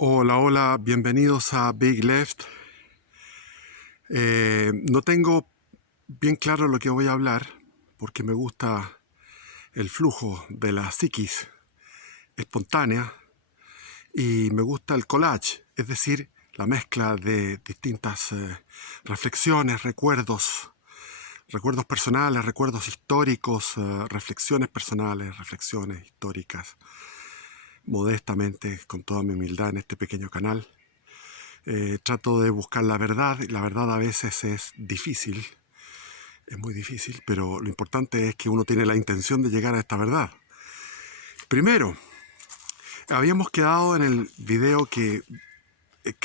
Hola, hola, bienvenidos a Big Left. No tengo bien claro lo que voy a hablar porque me gusta el flujo de la psiquis espontánea y me gusta el collage, es decir, la mezcla de distintas reflexiones, recuerdos personales, recuerdos históricos, reflexiones personales, reflexiones históricas, modestamente, con toda mi humildad en este pequeño canal. Trato de buscar la verdad y la verdad a veces es difícil, es muy difícil, pero lo importante es que uno tiene la intención de llegar a esta verdad. Primero, habíamos quedado en el video que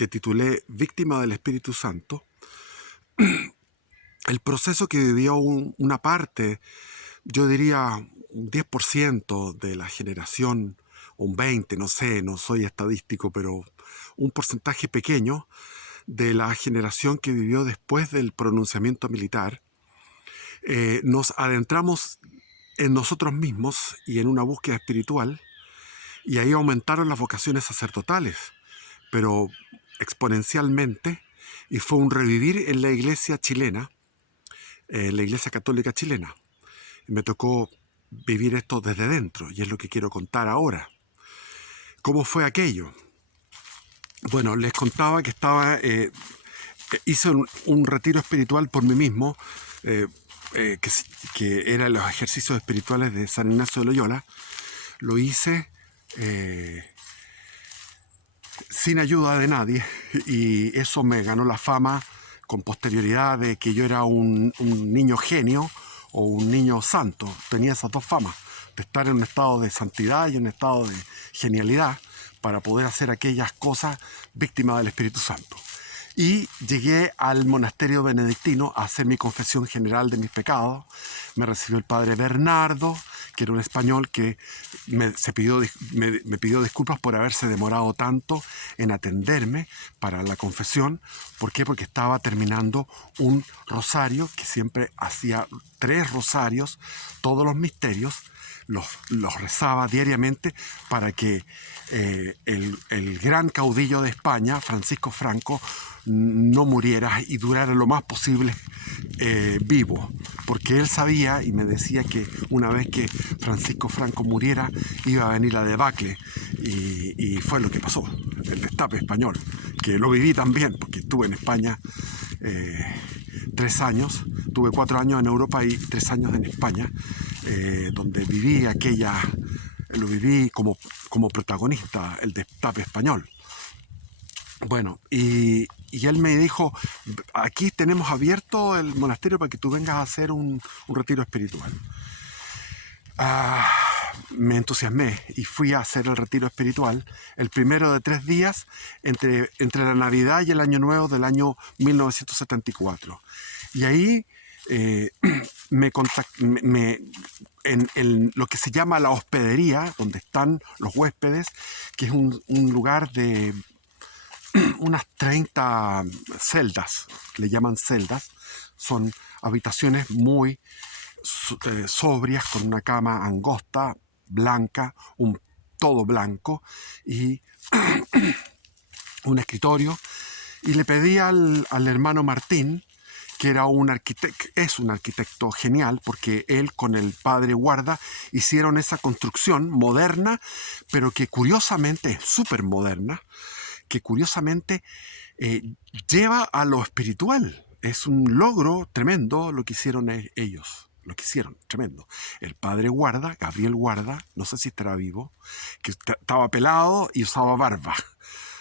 titulé Víctima del Espíritu Santo, el proceso que vivió una parte, yo diría un 10% de la generación, o un 20%, no sé, no soy estadístico, pero un porcentaje pequeño de la generación que vivió después del pronunciamiento militar. Nos adentramos en nosotros mismos y en una búsqueda espiritual, y ahí aumentaron las vocaciones sacerdotales, pero exponencialmente, y fue un revivir en la iglesia chilena, la iglesia católica chilena. Y me tocó vivir esto desde dentro, y es lo que quiero contar ahora. ¿Cómo fue aquello? Bueno, les contaba que hice un retiro espiritual por mí mismo, eh, que era los ejercicios espirituales de San Ignacio de Loyola. Lo hice sin ayuda de nadie, y eso me ganó la fama con posterioridad de que yo era un niño genio o un niño santo. Tenía esas dos famas, de estar en un estado de santidad y en un estado de genialidad para poder hacer aquellas cosas víctima del Espíritu Santo. Y llegué al monasterio benedictino a hacer mi confesión general de mis pecados. Me recibió el padre Bernardo, que era un español que me pidió disculpas por haberse demorado tanto en atenderme para la confesión. ¿Por qué? Porque estaba terminando un rosario, que siempre hacía 3 rosarios, todos los misterios, los rezaba diariamente para que el gran caudillo de España, Francisco Franco, no muriera y durara lo más posible vivo, porque él sabía y me decía que una vez que Francisco Franco muriera iba a venir la debacle, y fue lo que pasó, el destape español, que lo viví también porque estuve en España 3 años, tuve 4 años en Europa y 3 años en España, donde lo viví como protagonista, el destape español. Bueno, y él me dijo, aquí tenemos abierto el monasterio para que tú vengas a hacer un retiro espiritual. Me entusiasmé y fui a hacer el retiro espiritual, el primero de 3 días entre la Navidad y el Año Nuevo del año 1974. Y ahí en lo que se llama la hospedería, donde están los huéspedes, que es un lugar de unas 30 celdas, le llaman celdas, son habitaciones muy sobrias, con una cama angosta, blanca, todo blanco, y un escritorio. Y le pedí al hermano Martín, que es un arquitecto genial, porque él con el padre Guarda hicieron esa construcción moderna, pero que curiosamente es súper moderna, que curiosamente eh, lleva a lo espiritual. Es un logro tremendo lo que hicieron ellos. Lo que hicieron, tremendo. El padre Guarda, Gabriel Guarda, no sé si estará vivo, que estaba pelado y usaba barba,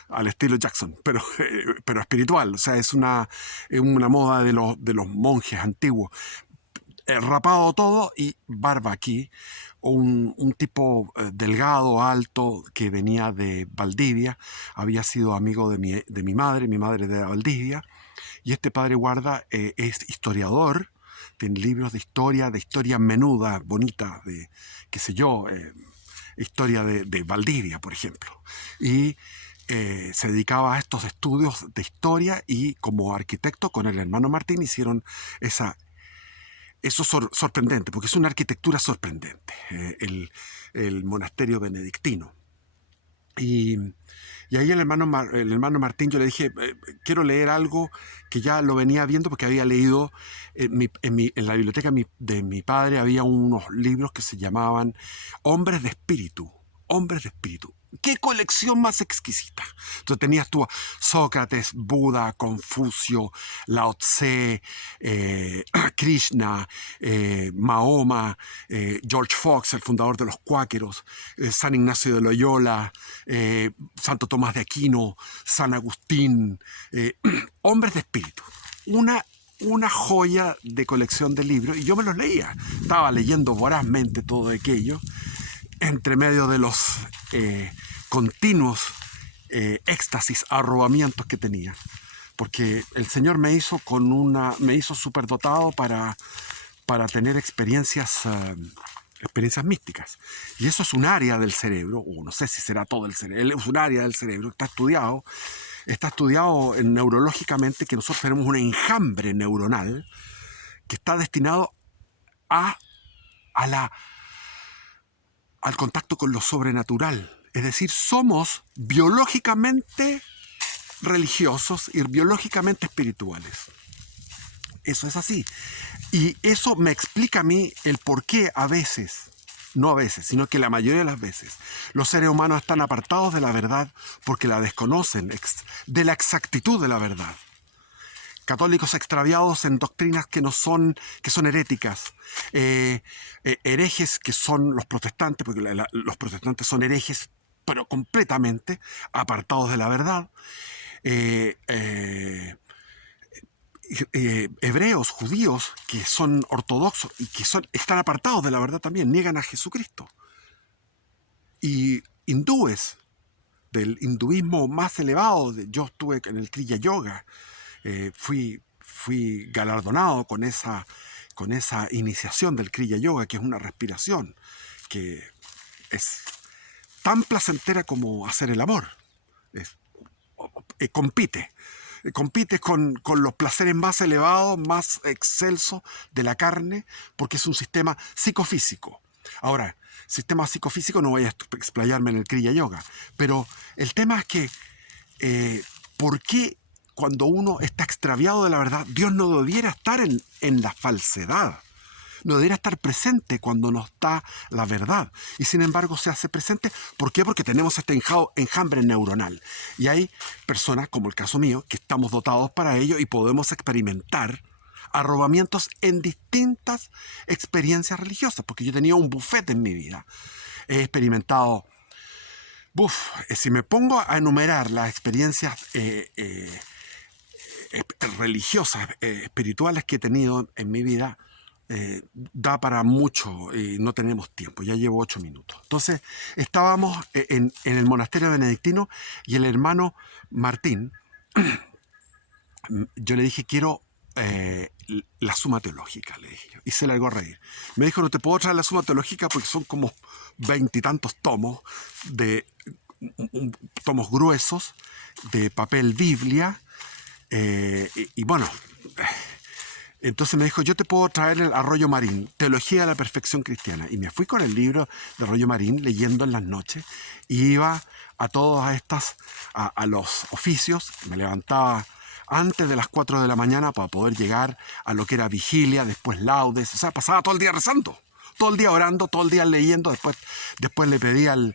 al estilo Jackson, pero espiritual. O sea, es una moda de los monjes antiguos. Rapado todo y barba aquí. Un tipo delgado, alto, que venía de Valdivia, había sido amigo de mi madre de Valdivia, y este padre Guarda es historiador, tiene libros de historia menuda, bonita, de, qué sé yo, historia de Valdivia, por ejemplo. Y se dedicaba a estos estudios de historia, y como arquitecto con el hermano Martín hicieron eso sorprendente, porque es una arquitectura sorprendente, el monasterio benedictino. Y Y ahí el hermano Martín, yo le dije, quiero leer algo que ya lo venía viendo porque había leído, en la biblioteca de mi padre había unos libros que se llamaban Hombres de Espíritu. Hombres de Espíritu. ¡Qué colección más exquisita! Entonces tenías tú a Sócrates, Buda, Confucio, Lao Tse, Krishna, Mahoma, George Fox, el fundador de los cuáqueros, San Ignacio de Loyola, Santo Tomás de Aquino, San Agustín, hombres de espíritu. Una joya de colección de libros, y yo me los leía. Estaba leyendo vorazmente todo aquello, entre medio de los continuos éxtasis, arrobamientos que tenía. Porque el Señor me hizo superdotado para tener experiencias místicas. Y eso es un área del cerebro, o no sé si será todo el cerebro, es un área del cerebro, está estudiado neurológicamente, que nosotros tenemos un enjambre neuronal que está destinado al contacto con lo sobrenatural. Es decir, somos biológicamente religiosos y biológicamente espirituales. Eso es así. Y eso me explica a mí el por qué a veces, no a veces, sino que la mayoría de las veces, los seres humanos están apartados de la verdad porque la desconocen, de la exactitud de la verdad. Católicos extraviados en doctrinas que son heréticas, herejes que son los protestantes, porque los protestantes son herejes, pero completamente apartados de la verdad. Hebreos, judíos, que son ortodoxos y que están apartados de la verdad también, niegan a Jesucristo. Y hindúes, del hinduismo más elevado, yo estuve en el Kriya Yoga, fui galardonado con esa iniciación del Kriya Yoga, que es una respiración que es tan placentera como hacer el amor. Compites con los placeres más elevados, más excelsos de la carne, porque es un sistema psicofísico. Ahora, sistema psicofísico no voy a explayarme en el Kriya Yoga, pero el tema es que ¿por qué cuando uno está extraviado de la verdad, Dios no debiera estar en la falsedad? No debería estar presente cuando nos da la verdad. Y sin embargo se hace presente. ¿Por qué? Porque tenemos este enjambre neuronal. Y hay personas, como el caso mío, que estamos dotados para ello y podemos experimentar arrobamientos en distintas experiencias religiosas. Porque yo he tenido un buffet en mi vida. He experimentado... si me pongo a enumerar las experiencias religiosas, espirituales que he tenido en mi vida, da para mucho y no tenemos tiempo, ya llevo 8 minutos. Entonces estábamos en el monasterio benedictino y el hermano Martín, yo le dije, quiero la suma teológica, le dije yo, y se largó a reír. Me dijo, no te puedo traer la suma teológica porque son como 20 y tantos tomos, tomos gruesos, de papel Biblia, y bueno... Entonces me dijo, yo te puedo traer el Arroyo Marín, Teología de la Perfección Cristiana. Y me fui con el libro de Arroyo Marín, leyendo en las noches, y iba a todas a los oficios. Me levantaba antes de las 4 de la mañana para poder llegar a lo que era vigilia, después laudes. O sea, pasaba todo el día rezando, todo el día orando, todo el día leyendo. Después le pedí al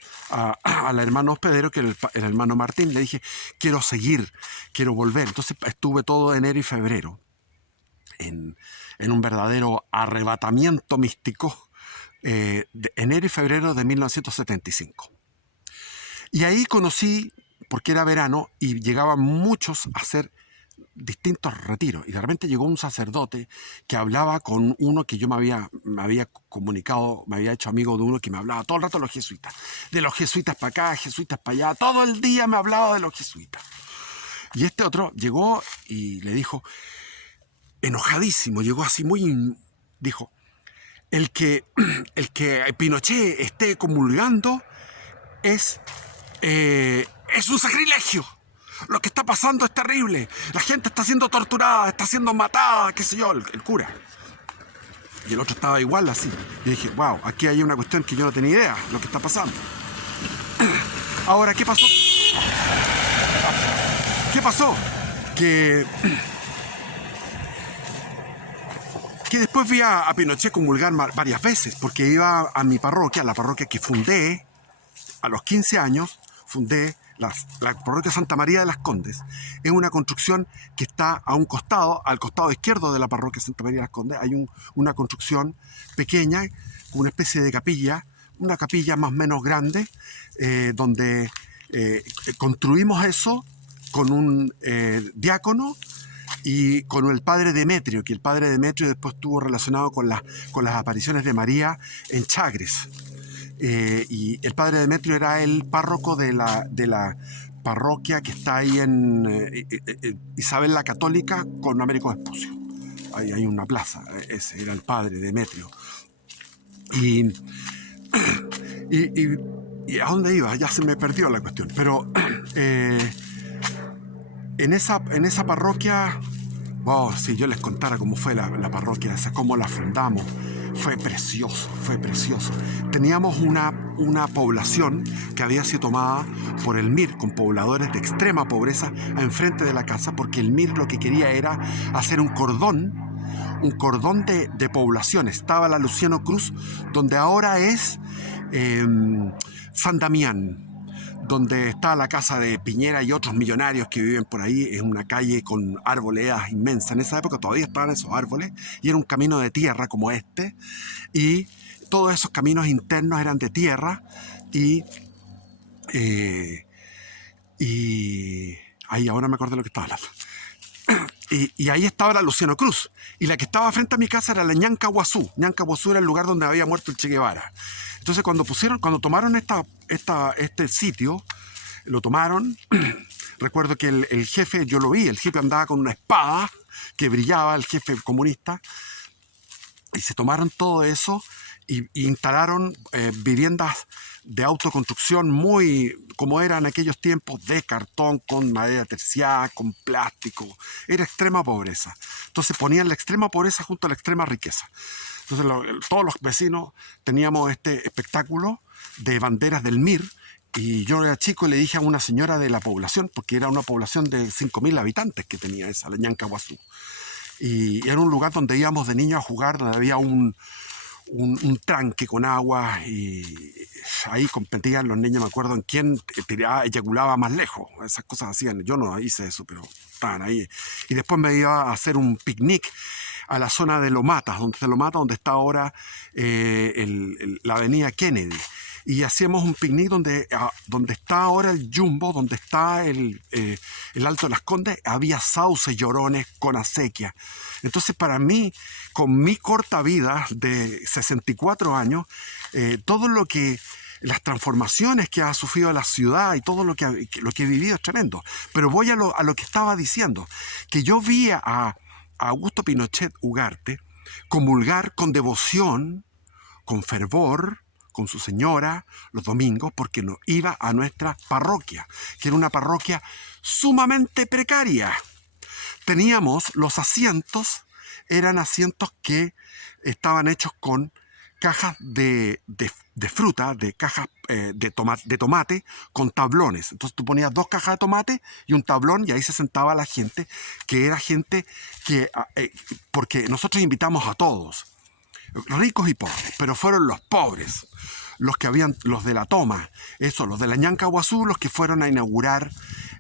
hermano hospedero, que era el hermano Martín, le dije, quiero seguir, quiero volver. Entonces estuve todo enero y febrero en un verdadero arrebatamiento místico, de enero y febrero de 1975. Y ahí conocí, porque era verano, y llegaban muchos a hacer distintos retiros. Y de repente llegó un sacerdote que hablaba con uno que yo me había comunicado, me había hecho amigo de uno que me hablaba todo el rato de los jesuitas. De los jesuitas para acá, jesuitas para allá. Todo el día me hablaba de los jesuitas. Y este otro llegó y le dijo... enojadísimo, llegó así dijo, el que Pinochet esté comulgando es un sacrilegio. Lo que está pasando es terrible. La gente está siendo torturada, está siendo matada, qué sé yo, el cura. Y el otro estaba igual así. Y dije, wow, aquí hay una cuestión que yo no tenía idea de lo que está pasando. Ahora, ¿qué pasó? pasó? Que después vi a Pinochet comulgar varias veces, porque iba a mi parroquia, la parroquia que fundé a los 15 años, fundé la parroquia Santa María de las Condes. Es una construcción que está a un costado, al costado izquierdo de la parroquia Santa María de las Condes, hay una construcción pequeña, una especie de capilla, una capilla más o menos grande, donde construimos eso con un diácono y con el padre Demetrio, que el padre Demetrio después estuvo relacionado con las apariciones de María en Chagres. Y el padre Demetrio era el párroco de la parroquia que está ahí en Isabel la Católica con Américo Vespucio. Ahí hay una plaza, ese era el padre Demetrio. Y ¿a dónde iba? Ya se me perdió la cuestión. Pero en esa parroquia, oh, si yo les contara cómo fue la parroquia esa, cómo la fundamos, fue precioso, fue precioso. Teníamos una población que había sido tomada por el MIR, con pobladores de extrema pobreza, enfrente de la casa, porque el MIR lo que quería era hacer un cordón de población. Estaba la Luciano Cruz, donde ahora es San Damián, donde está la casa de Piñera y otros millonarios que viven por ahí. Es una calle con arboledas inmensas. En esa época todavía estaban esos árboles y era un camino de tierra como este, y todos esos caminos internos eran de tierra y ahí ahora me acuerdo de lo que estaba hablando. Y ahí estaba la Luciano Cruz. Y la que estaba frente a mi casa era la Ñancahuazú. Ñancahuazú era el lugar donde había muerto el Che Guevara. Entonces cuando tomaron este sitio, lo tomaron. Recuerdo que el jefe, yo lo vi, el jefe andaba con una espada que brillaba, el jefe comunista. Y se tomaron todo eso y instalaron viviendas de autoconstrucción muy como eran en aquellos tiempos, de cartón, con madera terciada, con plástico. Era extrema pobreza. Entonces ponían la extrema pobreza junto a la extrema riqueza. Entonces todos los vecinos teníamos este espectáculo de banderas del MIR. Y yo era chico y le dije a una señora de la población, porque era una población de 5.000 habitantes que tenía esa, la Ñancahuazú. Y era un lugar donde íbamos de niños a jugar, donde había un tranque con agua y ahí competían los niños, me acuerdo, en quién eyaculaba más lejos. Esas cosas hacían. Yo no hice eso, pero estaban ahí. Y después me iba a hacer un picnic a la zona de Lomatas, donde está ahora la avenida Kennedy. Y hacíamos un picnic donde está ahora el Jumbo, donde está el Alto de las Condes. Había sauces llorones con acequia. Entonces, para mí, con mi corta vida de 64 años, las transformaciones que ha sufrido la ciudad y todo lo que he vivido es tremendo. Pero voy a lo que estaba diciendo, que yo vi a Augusto Pinochet Ugarte comulgar con devoción, con fervor, con su señora los domingos, porque no iba a nuestra parroquia, que era una parroquia sumamente precaria. Teníamos los asientos, eran asientos que estaban hechos con cajas de fruta, de cajas de tomate con tablones. Entonces tú ponías 2 cajas de tomate y un tablón, y ahí se sentaba la gente, que era gente que porque nosotros invitamos a todos, ricos y pobres, pero fueron los pobres los de la toma, los de la Ñancahuazú, los que fueron a inaugurar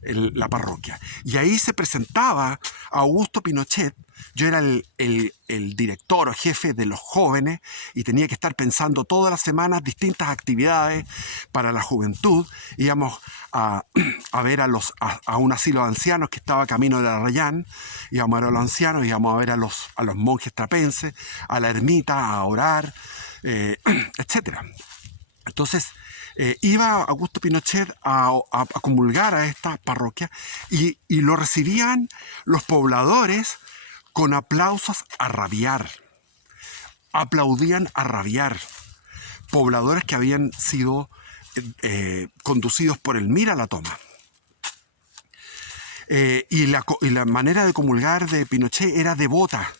la parroquia. Y ahí se presentaba Augusto Pinochet. Yo era el director o jefe de los jóvenes y tenía que estar pensando todas las semanas distintas actividades para la juventud. Íbamos a ver a un asilo de ancianos que estaba camino de la Arrayán. Íbamos a ver a los ancianos, íbamos a ver a los monjes trapenses, a la ermita, a orar, etc. Entonces, iba Augusto Pinochet a comulgar a esta parroquia y lo recibían los pobladores con aplausos a rabiar. Aplaudían a rabiar. Pobladores que habían sido conducidos por el MIR a la toma. Y la manera de comulgar de Pinochet era devota.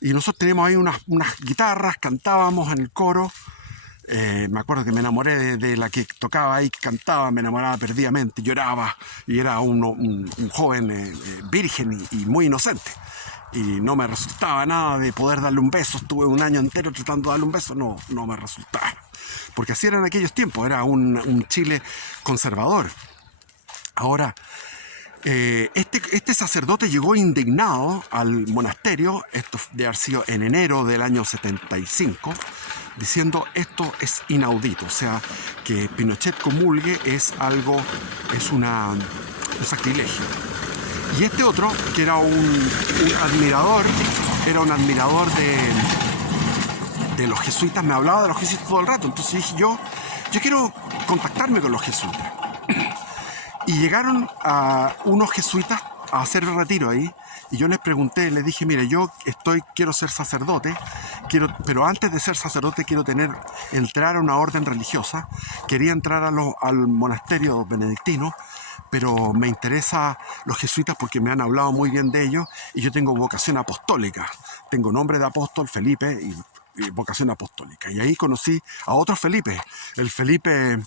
Y nosotros teníamos ahí unas guitarras, cantábamos en el coro. Me acuerdo que me enamoré de la que tocaba ahí, que cantaba, me enamoraba perdidamente, lloraba, y era un joven virgen y muy inocente. Y no me resultaba nada de poder darle un beso. Estuve un año entero tratando de darle un beso, no me resultaba. Porque así eran aquellos tiempos, era un Chile conservador. Ahora, este sacerdote llegó indignado al monasterio, esto debe haber sido en enero del año 75, diciendo esto es inaudito, o sea, que Pinochet comulgue es un sacrilegio. Y este otro, que era un admirador de los jesuitas, me hablaba de los jesuitas todo el rato, entonces dije yo quiero contactarme con los jesuitas. Y llegaron a unos jesuitas a hacer el retiro ahí, y yo les pregunté, les dije, mire, quiero ser sacerdote, pero antes de ser sacerdote quiero entrar a una orden religiosa, quería entrar al monasterio benedictino, pero me interesa los jesuitas porque me han hablado muy bien de ellos, y yo tengo vocación apostólica, tengo nombre de apóstol, Felipe, y vocación apostólica. Y ahí conocí a otro Felipe, el Felipe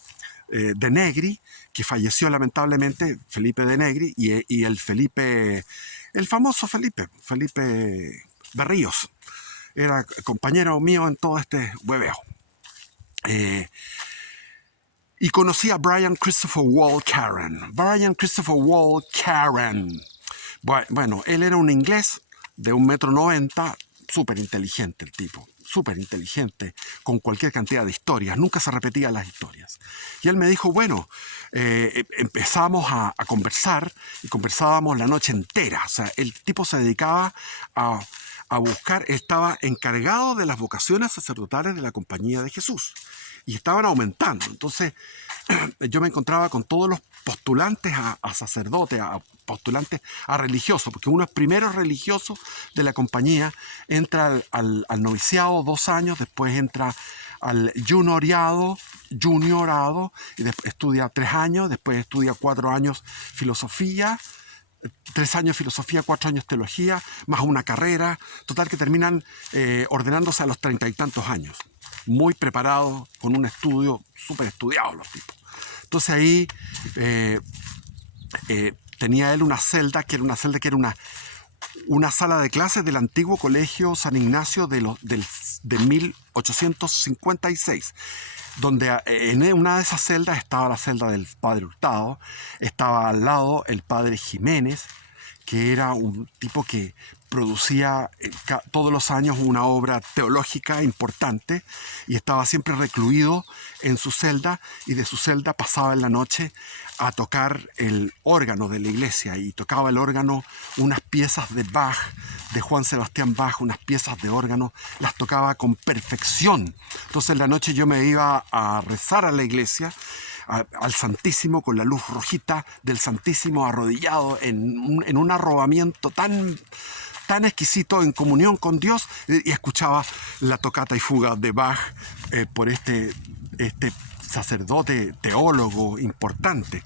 de Negri, que falleció lamentablemente, Felipe de Negri, y el famoso Felipe Berríos, era compañero mío en todo este hueveo. Y conocí a Brian Christopher Wall Karen. Bueno, él era un inglés de 1,90 m, súper inteligente el tipo, súper inteligente, con cualquier cantidad de historias, nunca se repetían las historias. Y él me dijo, bueno, empezamos a conversar, y conversábamos la noche entera. O sea, el tipo se dedicaba a buscar, estaba encargado de las vocaciones sacerdotales de la Compañía de Jesús, y estaban aumentando. Entonces yo me encontraba con todos los postulantes a sacerdote, a postulantes a religioso, porque uno es primero religioso de la compañía, entra al noviciado 2 años, después entra al juniorado, y después estudia 3 años, después estudia 4 años filosofía, 3 años filosofía, 4 años teología, más una carrera, total que terminan ordenándose a los 30 y tantos años, muy preparados, con un estudio, súper estudiados los tipos. Entonces ahí tenía él una celda que era una sala de clases del antiguo colegio San Ignacio de 1856, donde en una de esas celdas estaba la celda del padre Hurtado, estaba al lado el padre Jiménez, que era un tipo que producía todos los años una obra teológica importante, y estaba siempre recluido en su celda, y de su celda pasaba en la noche a tocar el órgano de la iglesia, y tocaba el órgano unas piezas de Bach, de Juan Sebastián Bach, unas piezas de órgano, las tocaba con perfección. Entonces en la noche yo me iba a rezar a la iglesia, al Santísimo, con la luz rojita del Santísimo arrodillado en un arrobamiento tan exquisito, en comunión con Dios, y escuchaba la tocata y fuga de Bach por este sacerdote teólogo importante.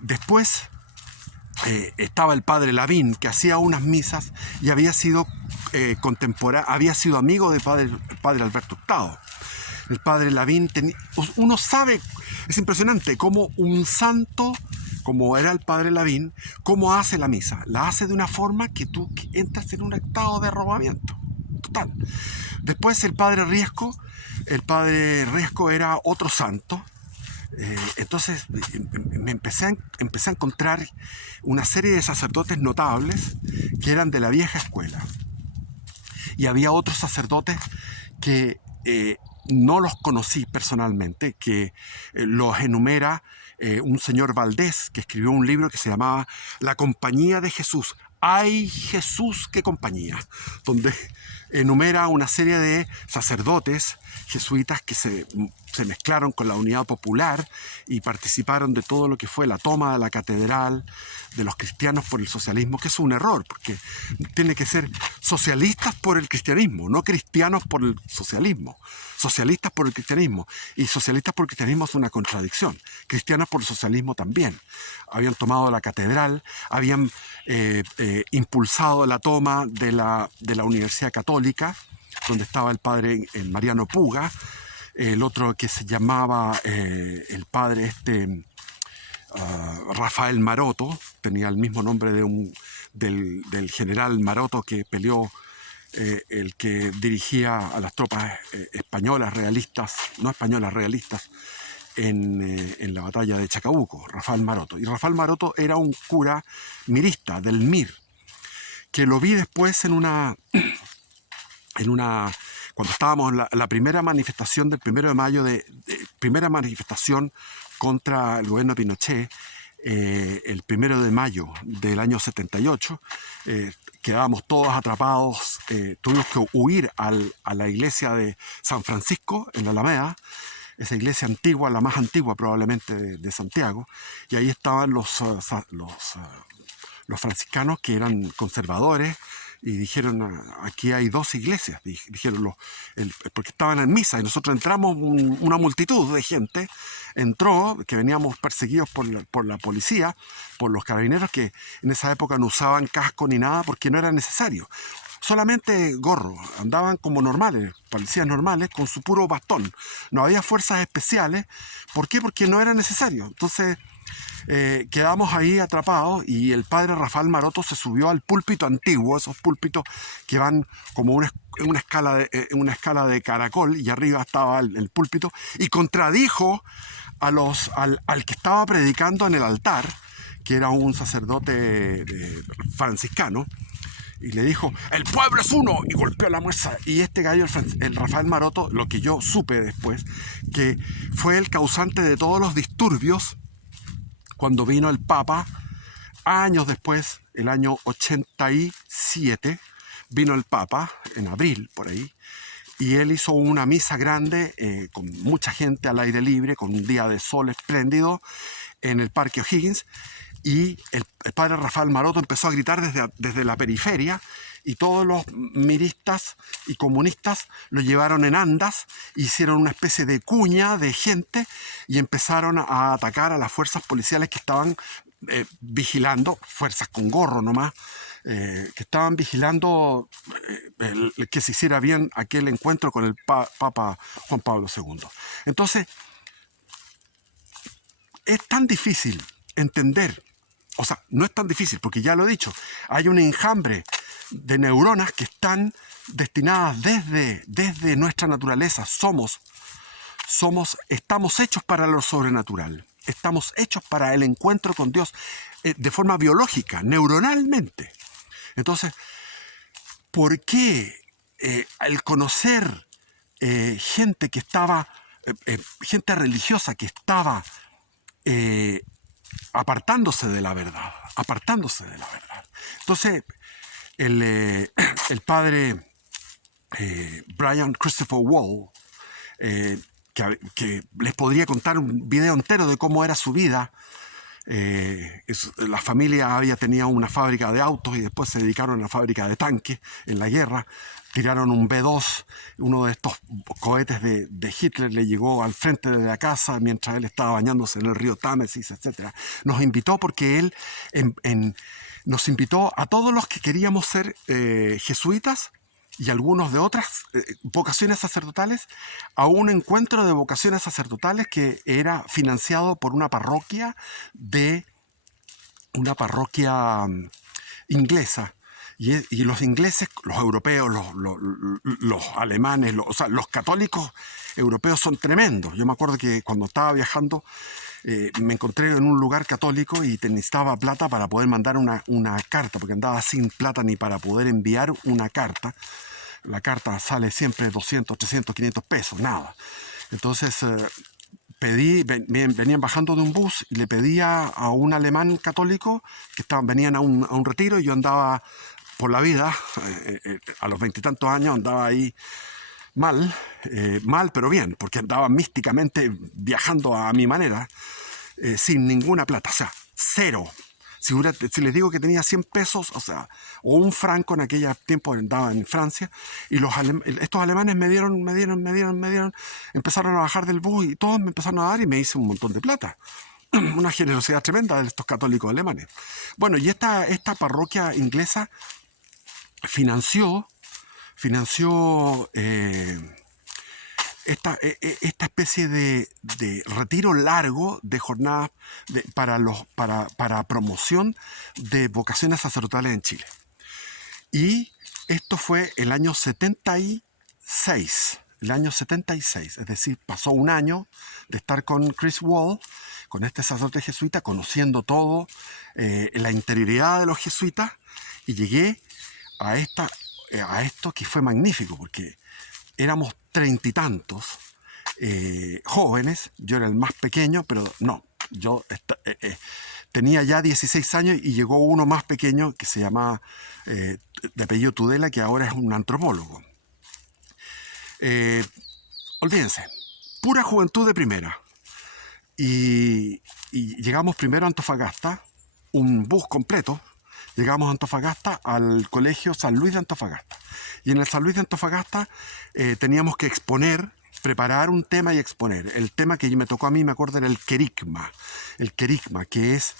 Después estaba el padre Lavín, que hacía unas misas y había sido había sido amigo del padre Alberto Hurtado. El padre Lavín uno sabe, es impresionante cómo un santo, como era el padre Lavín, cómo hace la misa. La hace de una forma que tú entras en un estado de arrobamiento total. Después el padre Riesco era otro santo. Entonces me empecé a encontrar una serie de sacerdotes notables que eran de la vieja escuela, y había otros sacerdotes que no los conocí personalmente, que los enumera un señor Valdés, que escribió un libro que se llamaba La Compañía de Jesús. ¡Ay, Jesús, qué compañía! Donde enumera una serie de sacerdotes jesuitas que se mezclaron con la Unidad Popular y participaron de todo lo que fue la toma de la catedral, de los cristianos por el socialismo, que es un error, porque tiene que ser socialistas por el cristianismo, no cristianos por el socialismo. Socialistas por el cristianismo, y socialistas por el cristianismo es una contradicción. Cristianos por el socialismo también. Habían tomado la catedral, habían impulsado la toma de la Universidad Católica, donde estaba el padre Mariano Puga, el otro que se llamaba el padre Rafael Maroto, tenía el mismo nombre del general Maroto que peleó, el que dirigía a las tropas españolas realistas, no españolas, realistas, en la batalla de Chacabuco, Rafael Maroto. Y Rafael Maroto era un cura mirista del MIR, que lo vi después cuando estábamos en la primera manifestación del 1 de mayo, primera manifestación contra el gobierno de Pinochet, el 1 de mayo del año 78, quedábamos todos atrapados, tuvimos que huir a la iglesia de San Francisco, en la Alameda, esa iglesia antigua, la más antigua probablemente de Santiago, y ahí estaban los franciscanos que eran conservadores, y dijeron, aquí hay 2 iglesias, dijeron porque estaban en misa, y nosotros entramos, una multitud de gente entró, que veníamos perseguidos por la policía, por los carabineros, que en esa época no usaban casco ni nada porque no era necesario, solamente gorro, andaban como normales, policías normales, con su puro bastón, no había fuerzas especiales. ¿Por qué? Porque no era necesario. Entonces quedamos ahí atrapados, y el padre Rafael Maroto se subió al púlpito antiguo, esos púlpitos que van como una escala de caracol, y arriba estaba el púlpito, y contradijo al que estaba predicando en el altar, que era un sacerdote franciscano, y le dijo, el pueblo es uno, y golpeó la mesa. Y este gallo, el Rafael Maroto, lo que yo supe después, que fue el causante de todos los disturbios cuando vino el Papa, años después, el año 87, vino el Papa, en abril, por ahí, y él hizo una misa grande, con mucha gente al aire libre, con un día de sol espléndido, en el Parque O'Higgins, y el padre Rafael Maroto empezó a gritar desde la periferia, y todos los miristas y comunistas lo llevaron en andas, hicieron una especie de cuña de gente y empezaron a atacar a las fuerzas policiales que estaban vigilando, fuerzas con gorro nomás, que estaban vigilando que se hiciera bien aquel encuentro con el Papa Juan Pablo II. Entonces, es tan difícil entender, o sea, no es tan difícil porque ya lo he dicho, hay un enjambre de neuronas que están destinadas desde nuestra naturaleza. Estamos hechos para lo sobrenatural, estamos hechos para el encuentro con Dios de forma biológica, neuronalmente. Entonces, ¿por qué al conocer gente que estaba, gente religiosa que estaba apartándose de la verdad? Entonces, el padre Brian Christopher Wall, que les podría contar un video entero de cómo era su vida. La familia tenía una fábrica de autos y después se dedicaron a la fábrica de tanques en la guerra. Tiraron un B-2, uno de estos cohetes de Hitler le llegó al frente de la casa mientras él estaba bañándose en el río Támesis, etc. Nos invitó porque él nos invitó a todos los que queríamos ser jesuitas y algunos de otras vocaciones sacerdotales a un encuentro de vocaciones sacerdotales que era financiado por una parroquia inglesa. Y los ingleses, los europeos, los alemanes, o sea, los católicos europeos son tremendos. Yo me acuerdo que cuando estaba viajando me encontré en un lugar católico y necesitaba plata para poder mandar una carta, porque andaba sin plata ni para poder enviar una carta. La carta sale siempre 200, 300, 500 pesos, nada. Entonces venían bajando de un bus y le pedía a un alemán católico que venían a un retiro, y yo andaba por la vida, a los 20 y tantos años andaba ahí mal pero bien, porque andaba místicamente viajando a mi manera, sin ninguna plata, o sea, cero. Si les digo que tenía 100 pesos, o sea, o un franco, en aquel tiempo andaba en Francia, y estos alemanes me dieron, empezaron a bajar del bus y todos me empezaron a dar y me hice un montón de plata. Una generosidad tremenda de estos católicos alemanes. Bueno, y esta parroquia inglesa financió esta especie de retiro largo de jornadas para promoción de vocaciones sacerdotales en Chile. Y esto fue el año 76. El año 76, es decir, pasó un año de estar con Chris Wall, con este sacerdote jesuita, conociendo todo, la interioridad de los jesuitas, y llegué a esto que fue magnífico, porque éramos 30 y tantos jóvenes, yo era el más pequeño, pero no, yo tenía ya 16 años y llegó uno más pequeño que se llamaba, de apellido Tudela, que ahora es un antropólogo. Olvídense, pura juventud de primera. Y llegamos primero a Antofagasta, un bus completo. Llegamos a Antofagasta al colegio San Luis de Antofagasta. Y en el San Luis de Antofagasta teníamos que preparar un tema y exponer. El tema que me tocó a mí, me acuerdo, era el querigma. El querigma, que es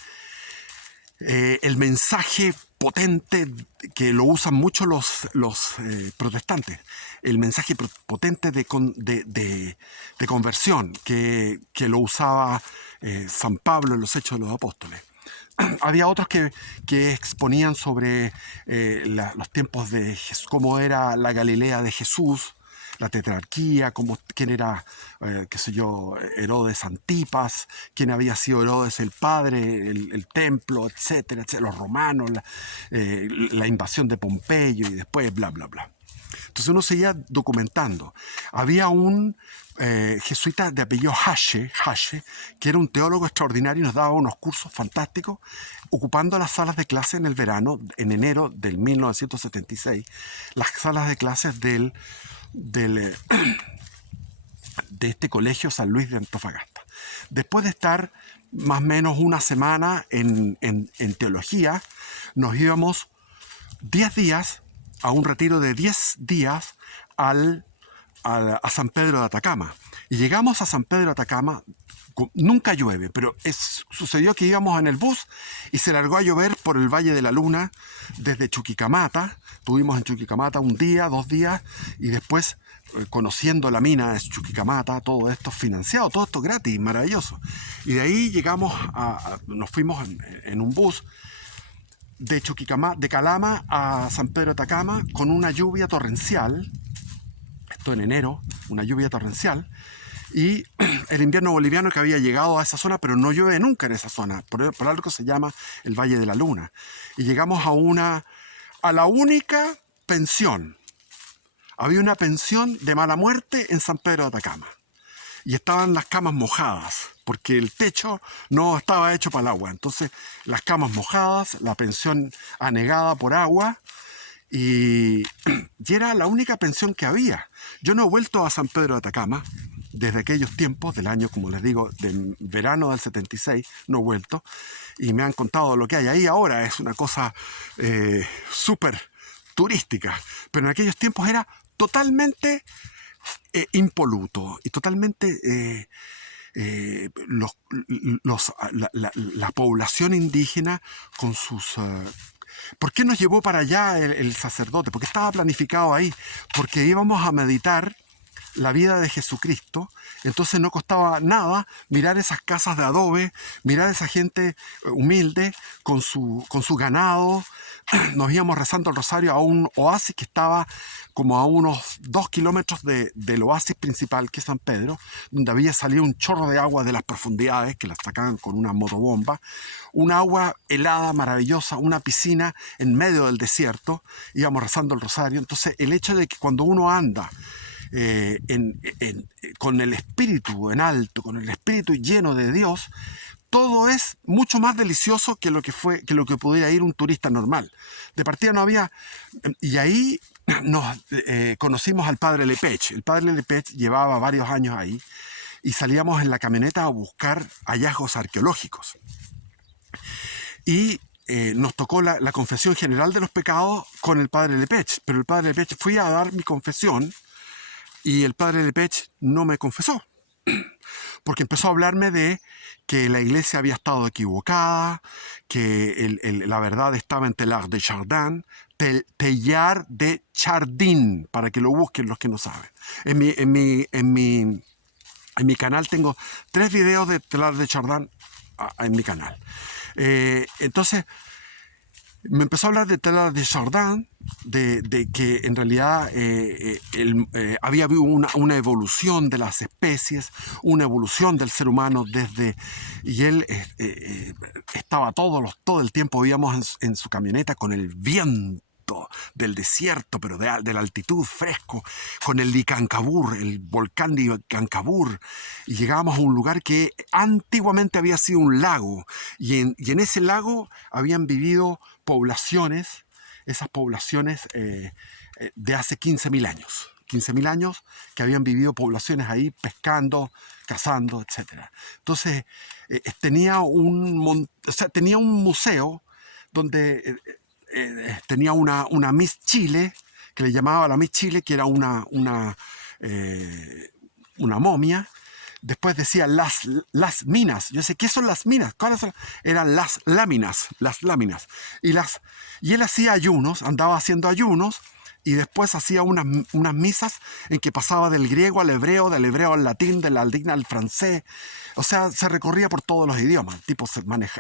el mensaje potente que lo usan mucho los protestantes. El mensaje potente de conversión que lo usaba San Pablo en los Hechos de los Apóstoles. Había otros que exponían sobre los tiempos de Jesús, cómo era la Galilea de Jesús, la tetrarquía, quién era, qué sé yo, Herodes Antipas, quién había sido Herodes el padre, el templo, etcétera, etcétera, los romanos, la invasión de Pompeyo y después bla, bla, bla. Entonces uno seguía documentando. Había un jesuita de apellido Hache, que era un teólogo extraordinario y nos daba unos cursos fantásticos, ocupando las salas de clase en el verano, en enero del 1976, las salas de clases de este colegio San Luis de Antofagasta. Después de estar más o menos una semana en teología, nos íbamos 10 días a un retiro de 10 días a San Pedro de Atacama. Y llegamos a San Pedro de Atacama, nunca llueve, pero sucedió que íbamos en el bus y se largó a llover por el Valle de la Luna desde Chuquicamata. Estuvimos en Chuquicamata un día, 2 días, y después conociendo la mina de Chuquicamata, todo esto financiado, todo esto gratis, maravilloso. Y de ahí nos fuimos en un bus de Calama a San Pedro de Atacama con una lluvia torrencial, esto en enero, una lluvia torrencial, y el invierno boliviano que había llegado a esa zona, pero no llueve nunca en esa zona, por algo se llama el Valle de la Luna. Y llegamos a la única pensión. Había una pensión de mala muerte en San Pedro de Atacama. Y estaban las camas mojadas, porque el techo no estaba hecho para el agua. Entonces, las camas mojadas, la pensión anegada por agua, y era la única pensión que había. Yo no he vuelto a San Pedro de Atacama desde aquellos tiempos, del año, como les digo, del verano del 76, no he vuelto, y me han contado lo que hay ahí ahora. Es una cosa súper turística, pero en aquellos tiempos era totalmente impoluto y totalmente la población indígena con sus... ¿Por qué nos llevó para allá el sacerdote? Porque estaba planificado ahí, porque íbamos a meditar la vida de Jesucristo. Entonces no costaba nada mirar esas casas de adobe, mirar esa gente humilde con su ganado. Nos íbamos rezando el rosario a un oasis que estaba como a unos 2 kilómetros del oasis principal, que es San Pedro, donde había salido un chorro de agua de las profundidades, que la sacaban con una motobomba, un agua helada, maravillosa, una piscina en medio del desierto. Íbamos rezando el rosario. Entonces el hecho de que cuando uno anda con el espíritu en alto, con el espíritu lleno de Dios, todo es mucho más delicioso que lo que pudiera ir un turista normal. De partida no había... Y ahí nos conocimos al padre Lepech. El padre Lepech llevaba varios años ahí y salíamos en la camioneta a buscar hallazgos arqueológicos. Y nos tocó la confesión general de los pecados con el padre Lepech. Pero el padre Lepech, fui a dar mi confesión y el padre Lepech no me confesó. porque empezó a hablarme de que la iglesia había estado equivocada, que la verdad estaba en Teilhard de Chardin, Teilhard de Chardin, para que lo busquen los que no saben. En mi canal tengo 3 videos de Teilhard de Chardin en mi canal. Entonces, me empezó a hablar de Teilhard de Chardin, de que en realidad había habido una evolución de las especies, una evolución del ser humano y él estaba todo el tiempo, íbamos en su camioneta con el viento del desierto, pero de la altitud, fresco, con el Licancabur, el volcán de Licancabur, y llegábamos a un lugar que antiguamente había sido un lago, y en ese lago habían vivido poblaciones, esas poblaciones de hace 15.000 años. 15.000 años que habían vivido poblaciones ahí pescando, cazando, etc. Entonces tenía un museo donde tenía una Miss Chile, que le llamaba la Miss Chile, que era una momia. Después decía las minas. Yo sé, ¿qué son las minas? ¿Cuáles son? Eran las láminas. Y él hacía ayunos, andaba haciendo ayunos, y después hacía unas misas en que pasaba del griego al hebreo, del hebreo al latín, del latín al francés. O sea, se recorría por todos los idiomas. El tipo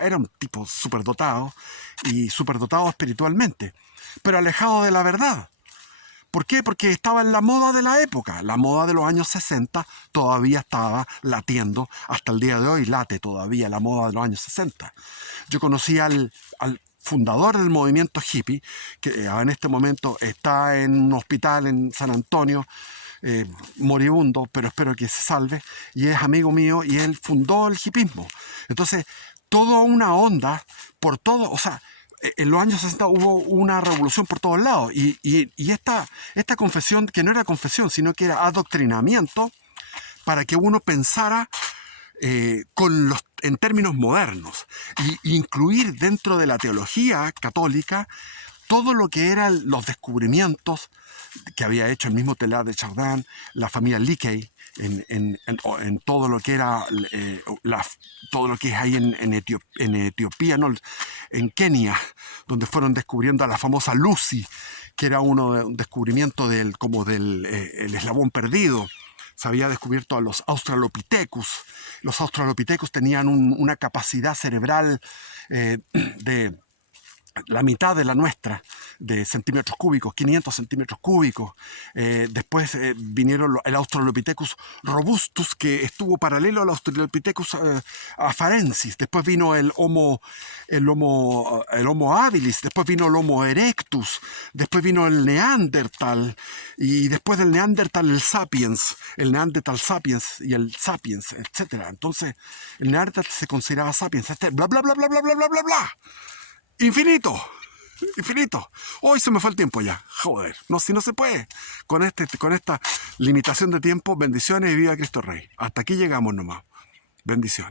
era un tipo superdotado y superdotado espiritualmente, pero alejado de la verdad. ¿Por qué? Porque estaba en la moda de la época. La moda de los años 60 todavía estaba latiendo. Hasta el día de hoy late todavía la moda de los años 60. Yo conocí al fundador del movimiento hippie, que en este momento está en un hospital en San Antonio, moribundo, pero espero que se salve, y es amigo mío, y él fundó el hippismo. Entonces, toda una onda por todo, o sea, en los años 60 hubo una revolución por todos lados, y esta confesión, que no era confesión, sino que era adoctrinamiento, para que uno pensara en términos modernos, y incluir dentro de la teología católica todo lo que eran los descubrimientos que había hecho el mismo Teilhard de Chardin, la familia Leakey, en todo lo que era todo lo que es ahí en Etiopía, no, en Kenia, donde fueron descubriendo a la famosa Lucy, que era un descubrimiento del el eslabón perdido. Se había descubierto a los Australopithecus. Los Australopithecus tenían una capacidad cerebral de la mitad de la nuestra, de centímetros cúbicos, 500 centímetros cúbicos. Después vinieron el Australopithecus robustus, que estuvo paralelo al Australopithecus afarensis. Después vino el Homo habilis. Después vino el Homo erectus. Después vino el Neandertal. Y después del Neandertal el Sapiens. El Neandertal Sapiens y el Sapiens, etc. Entonces, el Neandertal se consideraba Sapiens. Bla, bla, bla, bla, bla, bla, bla, bla, bla. Infinito. Hoy se me fue el tiempo ya. Joder. No, si no se puede. Con esta limitación de tiempo, bendiciones y viva Cristo Rey. Hasta aquí llegamos nomás. Bendiciones.